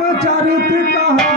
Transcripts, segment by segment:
चरित कहा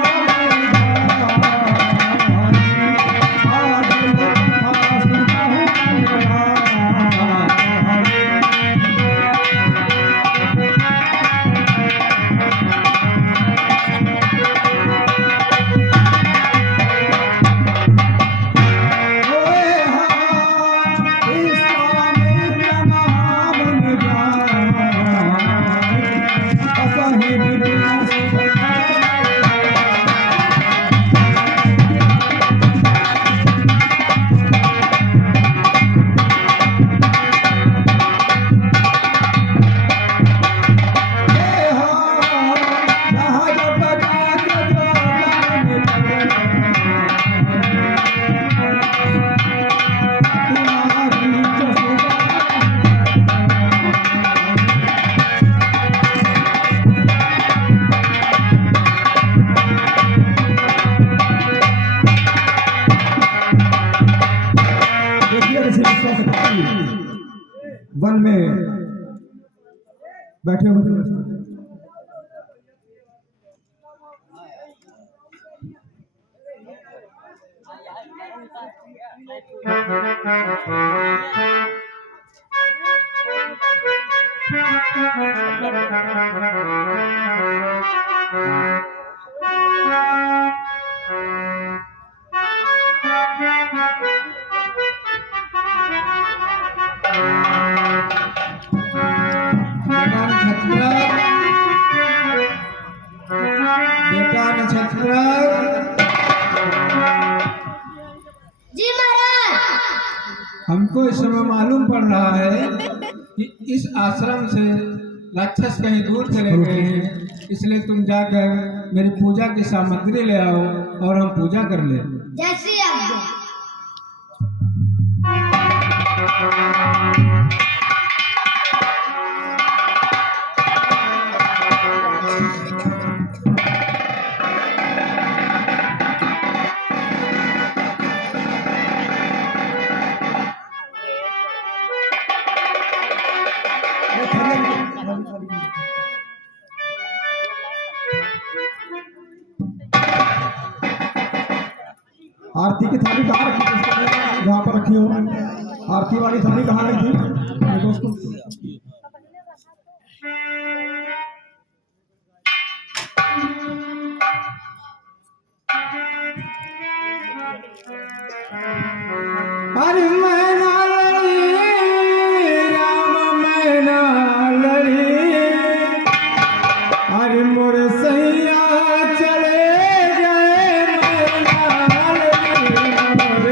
वन में बैठे हुए बेटा नक्षत्र जी महाराज। हमको इस समय मालूम पड़ रहा है कि इस आश्रम से राक्षस कहीं दूर चले गए हैं, इसलिए तुम जाकर मेरी पूजा की सामग्री ले आओ और हम पूजा कर ले। जैसी आज्ञा। आरती की थाली कहाँ रखी थी? जहाँ पर रखी हो आरती वाली थाली कहाँ रखी थी दोस्तों? अरे मैना लड़ी राम मैना लड़ी, अरे मोर सैया चले गए मैना लड़ी मोर।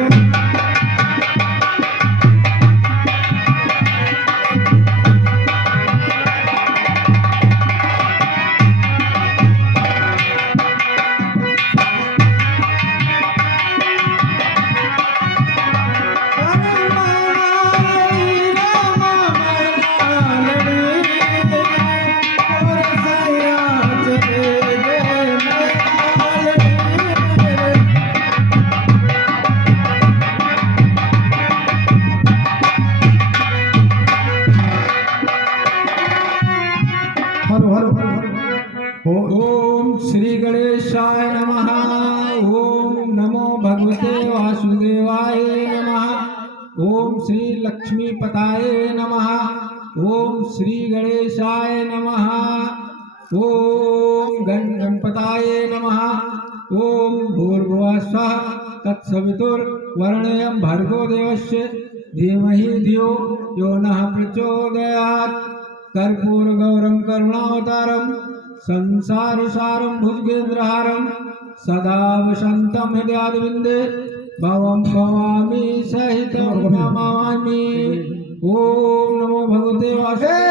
ओम श्री गणेशाय नमः। ओम नमो भगवते वासुदेवाय नमः। ओम श्री लक्ष्मीपताय नमः। ओम श्री गणेशाय नमः। ओम गणपताय नमः। ओम भूर्भुवः स्वः तत्सवितुर्वरेण्यं भर्गो देवस्य धीमहि धियो यो नः प्रचोदयात्। कर्पूरगौरं करुणावतारं संसारसारं भुजगेन्द्रहारं सदा वसन्तं हृदयारविन्दे भवं भवामि सहितं नमामि। ओम नमो भगवते वासुदेवाय।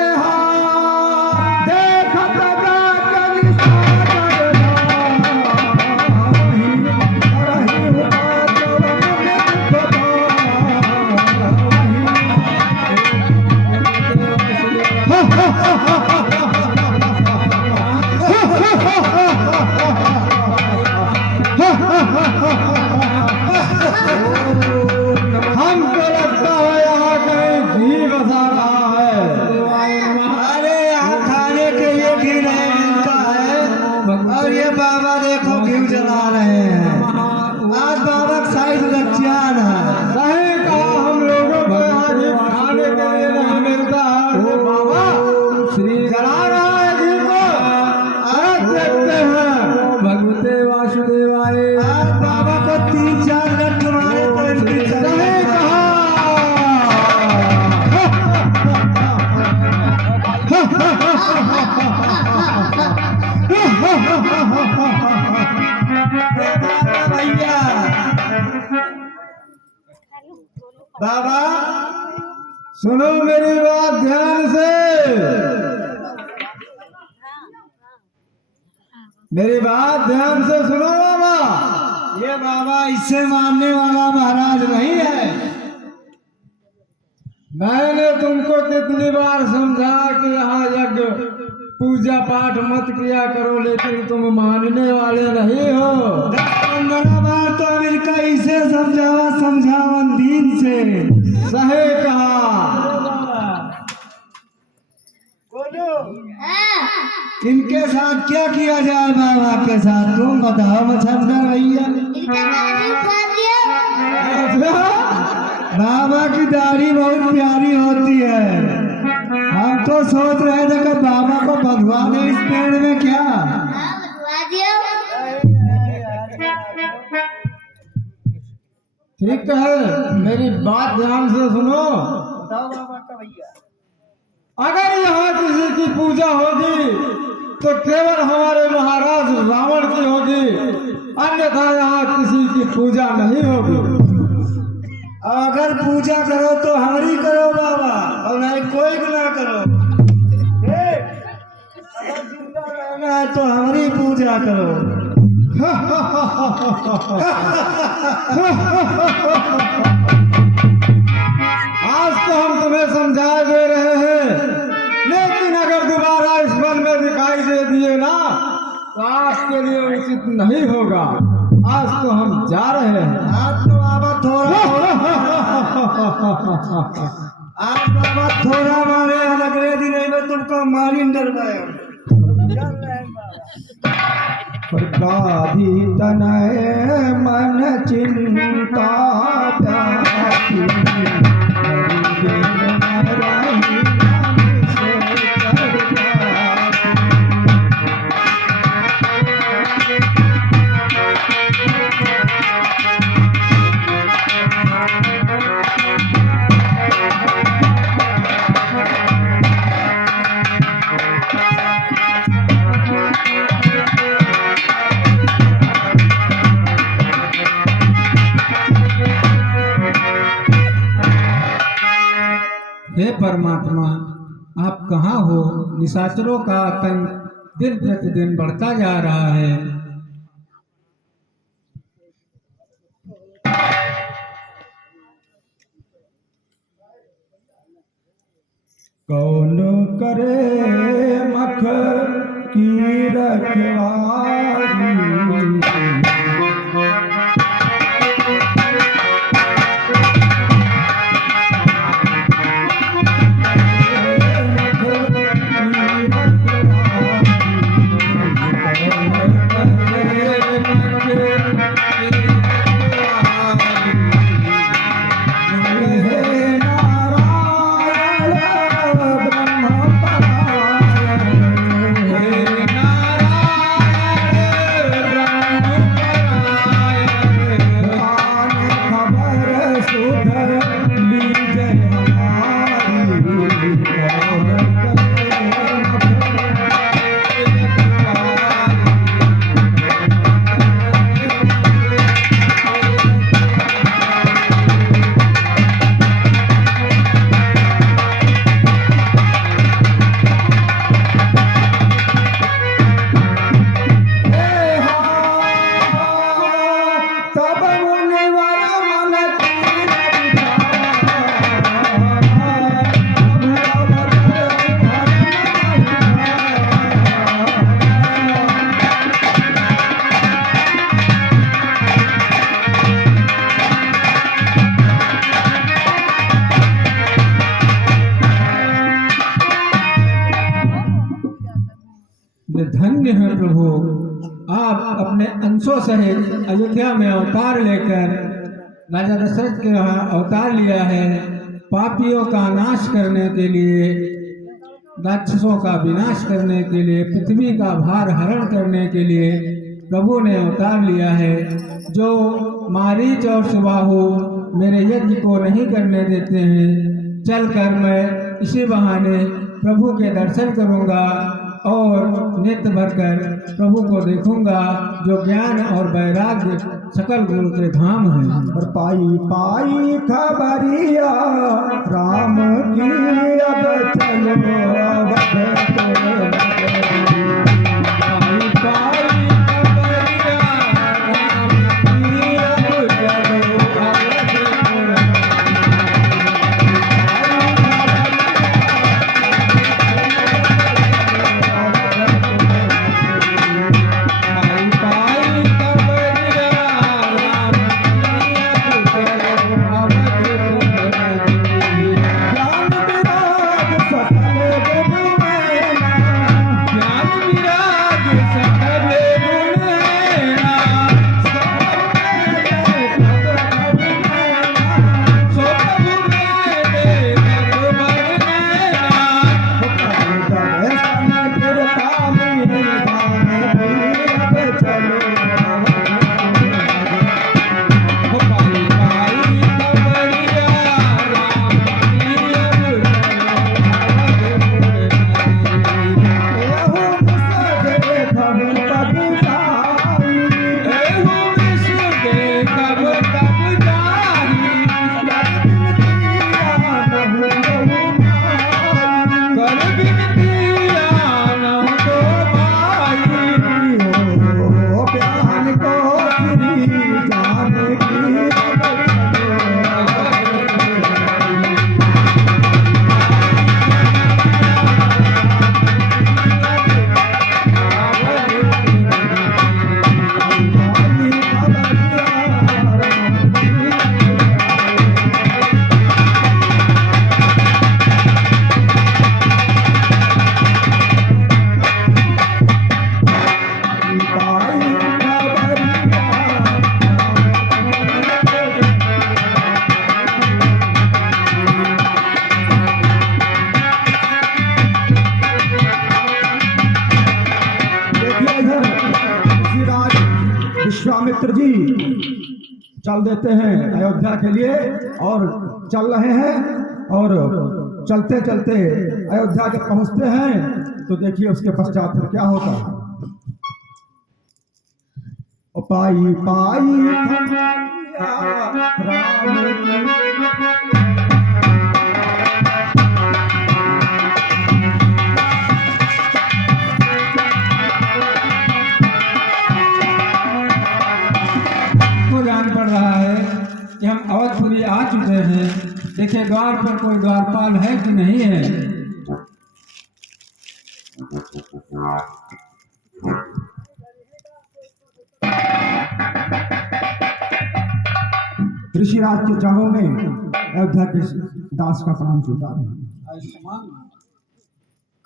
हमको लगता है यहाँ कहीं घी बसा रहा है। अरे यहाँ खाने के लिए घी नहीं मिलता है। और ये बाबा देखो घी जला रहे हैं। आज बाबा का साइड लक्षण है। सही कहा, हम लोगों को आज खाने के लिए नहीं मिलता है। बाबा श्री जला रहा है घी को, आज देखते हैं। भगवते वासुदेवाय। आज बाबा को 3-4 लट मारे तो इनकी सही कहा। भैया बाबा सुनो मेरी बात ध्यान से, मेरी बात ध्यान से सुनो बाबा। ये बाबा इससे मानने वाला महाराज नहीं है। मैंने तुमको कितनी बार समझा कि यहाँ यज्ञ पूजा पाठ मत किया करो, लेकिन तुम मानने वाले नहीं हो। 10-15 बार तो अमेरिका इसे समझावा दिन से। सही कहा। इनके साथ क्या किया जाए बाबा के साथ, तुम बताओ मच्छर भैया। इनका दाढ़ी उठा दिया। बाबा की दाढ़ी बहुत प्यारी होती है। हम तो सोच रहे थे कि बाबा को बंधवा दे इस पेड़ में क्या। हाँ, बंधवा दिया। ठीक है, मेरी बात ध्यान से सुनो। अगर यहाँ किसी की पूजा होगी तो केवल हमारे महाराज रावण की होगी, अन्यथा यहाँ किसी की पूजा नहीं होगी। अगर पूजा करो तो हमारी करो बाबा, और नहीं कोई को ना करो। अगर जिंदा रहना है तो हमारी पूजा करो। आज तो हम तुम्हें समझा दे रहे हैं, लेकिन अगर दोबारा इस वन में दिखाई दे दिए ना तो आपके लिए उचित नहीं होगा। आज तो हम जा रहे हैं। आज तो बाबा थोड़ा मारे अगले दिन में तुमको मारी डरवाए। प्रकाधी तनय मन चिंता व्यापी, हे परमात्मा, आप कहाँ हो? निशाचरों का आतंक दिन प्रतिदिन बढ़ता जा रहा है। कौन करे मख की रखवाली, धन्य है प्रभु, आप अपने अंशों सहित अयोध्या में अवतार लेकर राजा दशरथ के यहाँ अवतार लिया है। पापियों का नाश करने के लिए, राक्षसों का विनाश करने के लिए, पृथ्वी का भार हरण करने के लिए प्रभु ने अवतार लिया है। जो मारीच और सुबाहु मेरे यज्ञ को नहीं करने देते हैं, चलकर मैं इसी बहाने प्रभु के दर्शन करूंगा और नित्य भरकर प्रभु को देखूंगा, जो ज्ञान और वैराग्य सकल गुरु के धाम हैं। और पाई पाई खबरिया राम की, अब चलो अवध के नगरी। पाई पाई खबरिया राम की, अब चलो अवध के नगरी। पाई पाई खबरिया राम की, अब चलो अवध के नगरी। ज्ञान विराग सकल गुण मैना, ज्ञान विराग सकल गुण मैना, सो प्रभु मैं देखत बर नैना। दर्शन फिर कामिनी धाम की, अब चलो हो पाई पाई खबरिया राम की, अब चलो अवध के नगरी। एहू विश्व देखब तब जाहि, कर बिनती आनहु तो भाई। देखिए इधर ऋषिराज विश्वामित्र जी चल देते हैं अयोध्या के लिए और चल रहे हैं, और चलते चलते अयोध्या जब पहुंचते हैं तो देखिए उसके पश्चात फिर क्या होता है। ओ पाई पाई खबरिया राम की, को जान पड़ रहा है कि हम अवधपुरी आ चुके हैं। देखिए द्वार पर कोई द्वारपाल है कि नहीं है। ऋषिराज के चरणों में अयोध्या के दास का प्रणाम स्वीकार।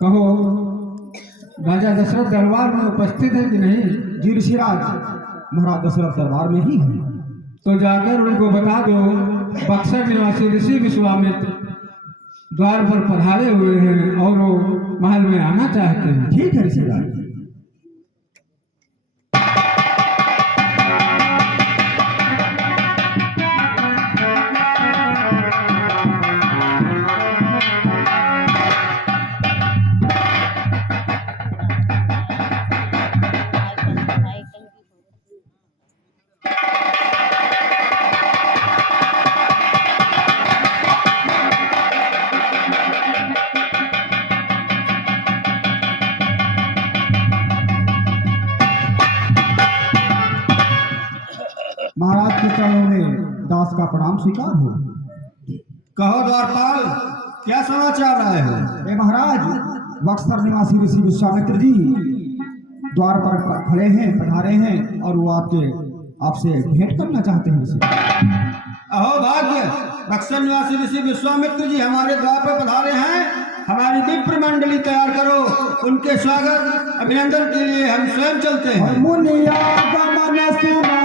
कहो राजा दशरथ दरबार में उपस्थित है कि नहीं? जी ऋषिराज, महाराज दशरथ दरबार में ही है। तो जाकर उनको बता दो बक्सर निवासी ऋषि विश्वामित्र द्वार पर पधारे हुए हैं और वो महल में आना चाहते हैं। ठीक है ऋषिराज। महाराज के चरणों में दास का प्रणाम स्वीकार हो। कहो द्वारपाल, क्या समाचार आए हो? हे महाराज, बक्सर निवासी ऋषि विश्वामित्र जी द्वार पर खड़े हैं, पधारे हैं और वो आपसे भेंट करना चाहते हैं ऋषि। अहो भाग्य, बक्सर निवासी ऋषि विश्वामित्र जी हमारे द्वार पर पधारे हैं हमारी विप्र मंडली तैयार करो। उनके स्वागत अभिनंदन के लिए हम स्वयं चलते हैं। मुनिया गमन सुना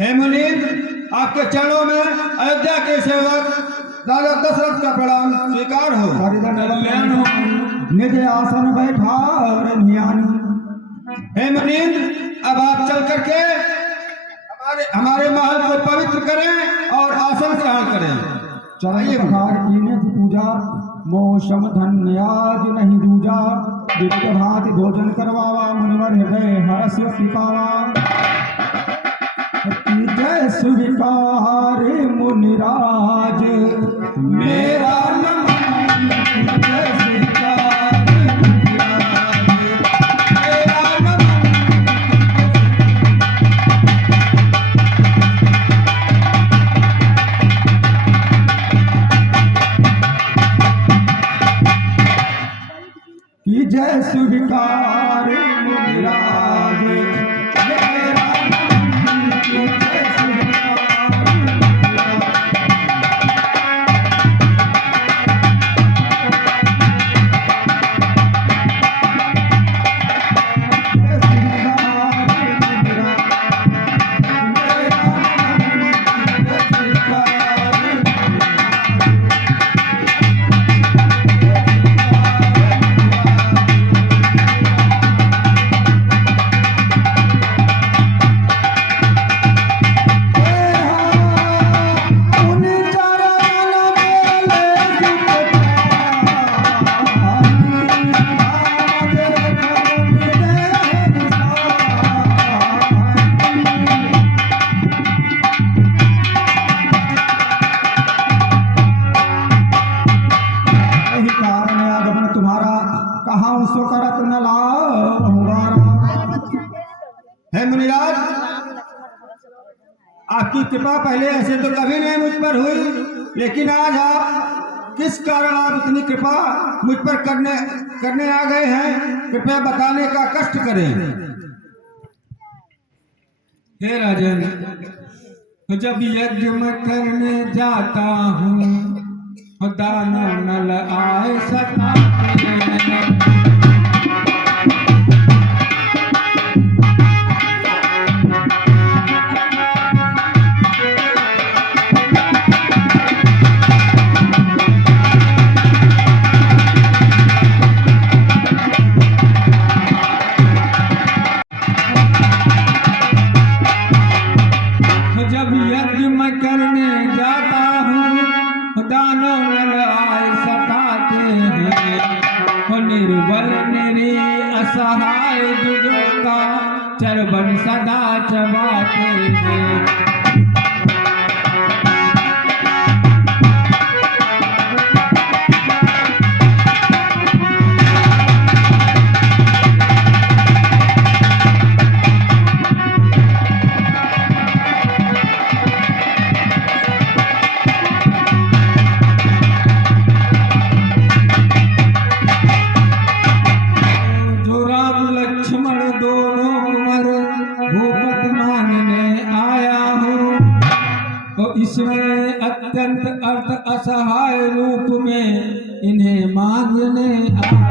हे मुनीर, आपके चरणों में अयोध्या के सेवक राजा दशरथ का प्रणाम स्वीकार हो। कल्याण हो। निज आसन बैठा और ध्यानी। हे मुनीर, अब आप चल करके हमारे महल को पवित्र करें और आसन ग्रहण करें। चरण प्रकार कीने थी पूजा, मोशम धन्याज नहीं दूजा। विविध भांति भोजन करवावा, मुनिवर हृदय हर्ष पिपावा। जय स्वीकार मुनिराज मेरा नमन। जय स्वीकार मुनिराज मेरा नमन। कि जय स्वीकार मुनिराज मेरा नमन। कि जय स्वीकार मुनिराज। जय स्वीकार मुनिराज मेरा नमन। जय स्वीकार हे मुनिराज, आपकी कृपा पहले ऐसे तो कभी नहीं मुझ पर हुई, लेकिन आज आप किस कारण आप इतनी कृपा मुझ पर करने आ गए हैं, कृपया बताने का कष्ट करें। हे राजन, तो जब यज्ञ में करने जाता हूँ, दानव नल आए सता। जब यज्ञ मैं करने जाता हूँ, दानव नल आए सताते हैं। निर्बल निरी असहाय दुजों का चरबन सदा चबाते हैं। जो राम लक्ष्मण दोनों कुंवर भूपत मांगने आया हूँ, तो इसमें अत्यंत अर्थ असहाय रूप में इन्हें मांगने आया हूँ।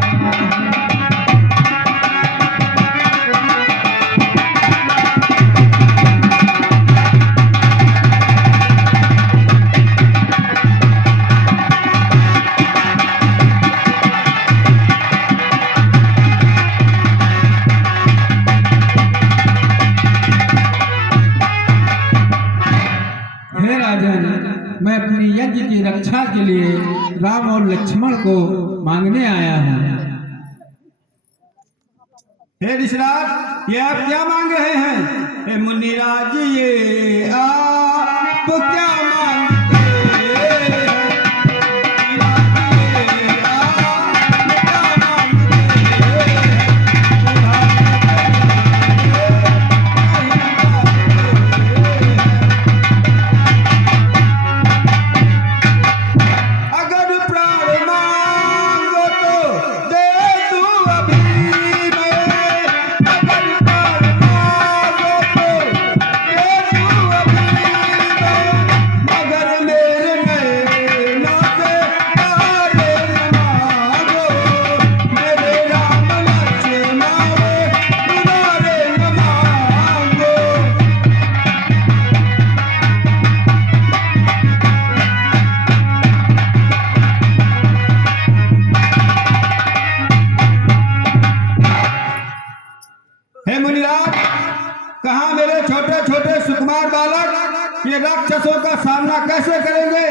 हे राजन, मैं अपनी यज्ञ की रक्षा के लिए राम और लक्ष्मण को मांगने आया हूँ। हे ऋषिराज, ये आप क्या मांग रहे हैं? हे मुनिराज, ये आप क्या मांगते हैं? राक्षसों का सामना कैसे करेंगे?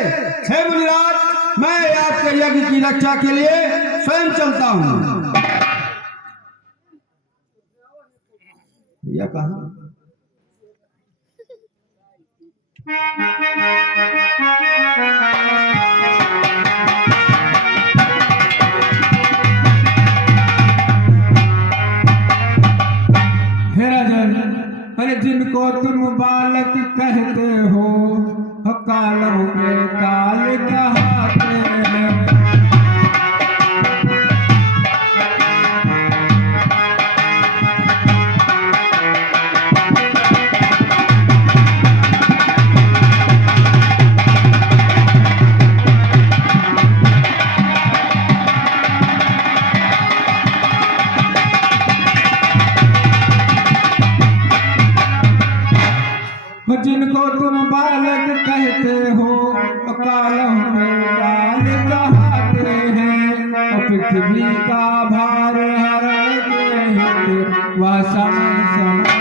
हे मुनिराज, मैं आपके यज्ञ की रक्षा के लिए स्वयं चलता हूँ। यह कहा हे राजन, अरे जिनको तुम बालक कहते हो कालों के काल कहाते हैं। जिनको तुम बालक कहते हो कालों के काल कहाते हैं। पृथ्वी का भार हरते हैं वह समय समय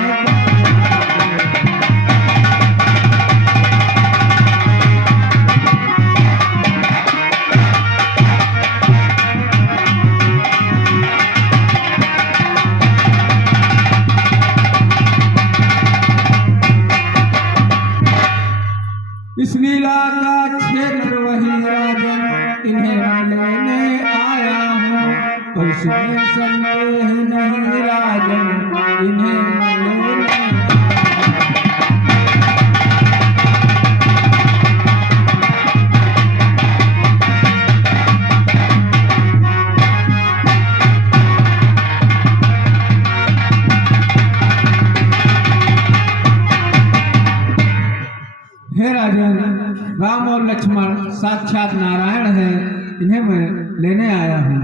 इस लीला का क्षेत्र वही राजन इन्हें लेने आया हूँ। और इसमें संदेह नहीं राजन इन्हें लेने हे राजन, राम और लक्ष्मण साक्षात नारायण हैं, इन्हें मैं लेने आया हूँ।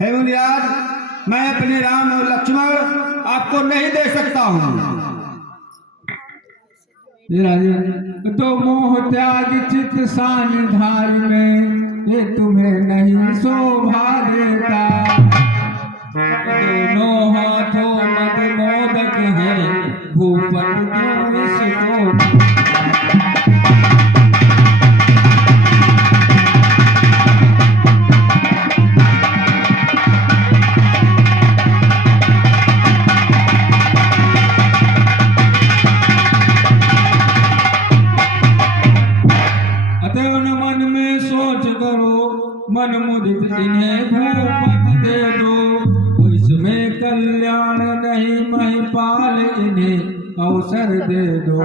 हे मुनिराज, मैं अपने राम और लक्ष्मण आपको नहीं दे सकता हूँ। हे राजन, तो मोह त्याग चित्त सान धार में ये तुम्हें नहीं शोभा देता। दोनों हाथों मद मोदक है भूपत क्यों इसको। अतः न मन में सोच करो, मन मुदित इन्हें भूपत दे दो। इसमें कल्याण नहीं महिपाल इन्हें अवसर दे दो।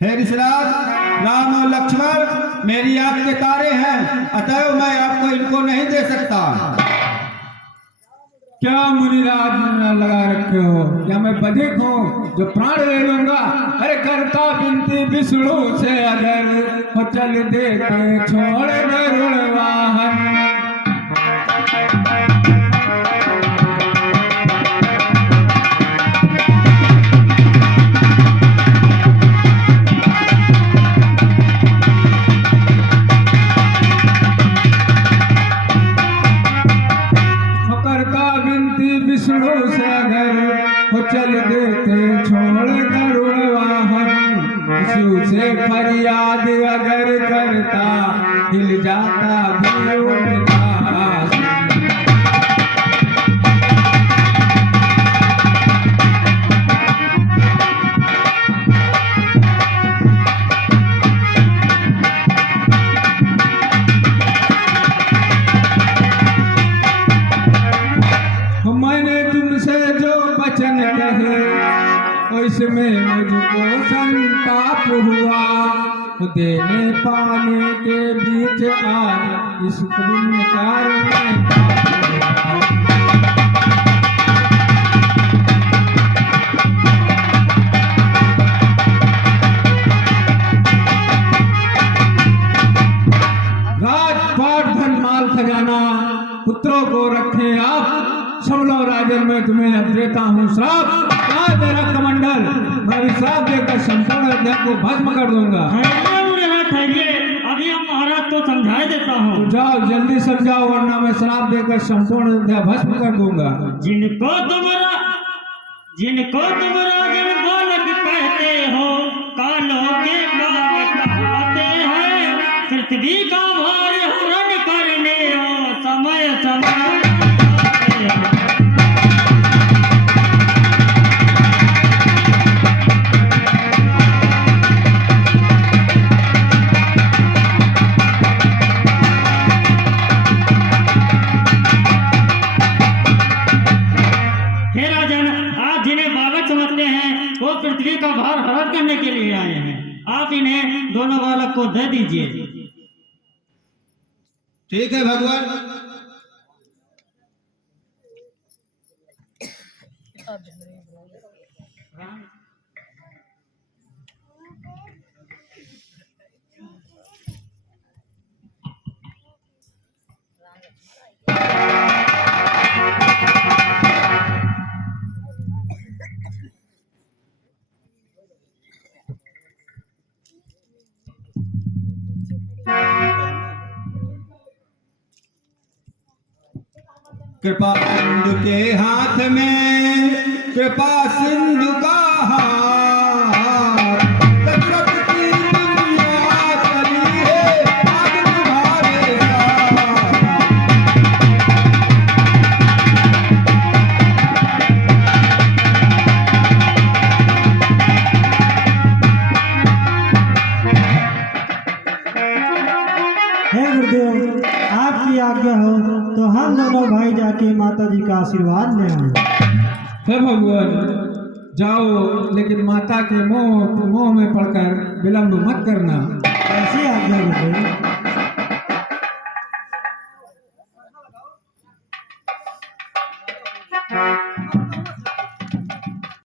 हे ऋषिराज, राम और लक्ष्मण मेरी आपके तारे हैं, अतएव मैं आपको इनको नहीं दे सकता। क्या मुनिराज लगा रखे हो? क्या मैं बधिक हूँ जो प्राण ले लूंगा? अरे करता विनती विष्णु से अगर वो चल देते छोड़ गरुड़ वाहन। विष्णु से अगर वो चल देते छोड़ गरुड़ वाहन। शिव से फरियाद अगर करता हिल जाता भी उनका। मैंने तुमसे जो वचन कहे इसमें मुझको संताप हुआ। देने पाने के बीच आज इस पुण्य कार्य में महादेव मैं तुम्हें अब देता हूँ श्राप। कहाँ है मेरा कमंडल? मैं अभी श्राप देकर संपूर्ण अयोध्या को भस्म कर दूंगा। ठहरिए मुझे ठहरिए, अभी हम महाराज को समझा देता हूँ। तो जाओ जल्दी समझाओ, वरना मैं श्राप देकर संपूर्ण अयोध्या भस्म कर दूंगा। जिनको तुम राजन बालक कहते हो, कालों के काल कहते हैं, पृथ्वी का भार हरण करने हो, समय समय वो पृथ्वी का भार हरण करने के लिए आए हैं। आप इन्हें दोनों बालक को दे दीजिए। ठीक है भगवान। कृपा सिंधु के हाथ में, कृपा सिंधु का हाथ, दशरथ की दुनिया चली है आज तुम्हारे साथ। हे गुरुदेव, आपकी आज्ञा हो तो हम दोनों भाई जाके माता जी का आशीर्वाद ले आए। हे भगवान जाओ, लेकिन माता के मोह में पड़कर विलम्ब मत करना। ऐसी आज्ञा गुरुदेव।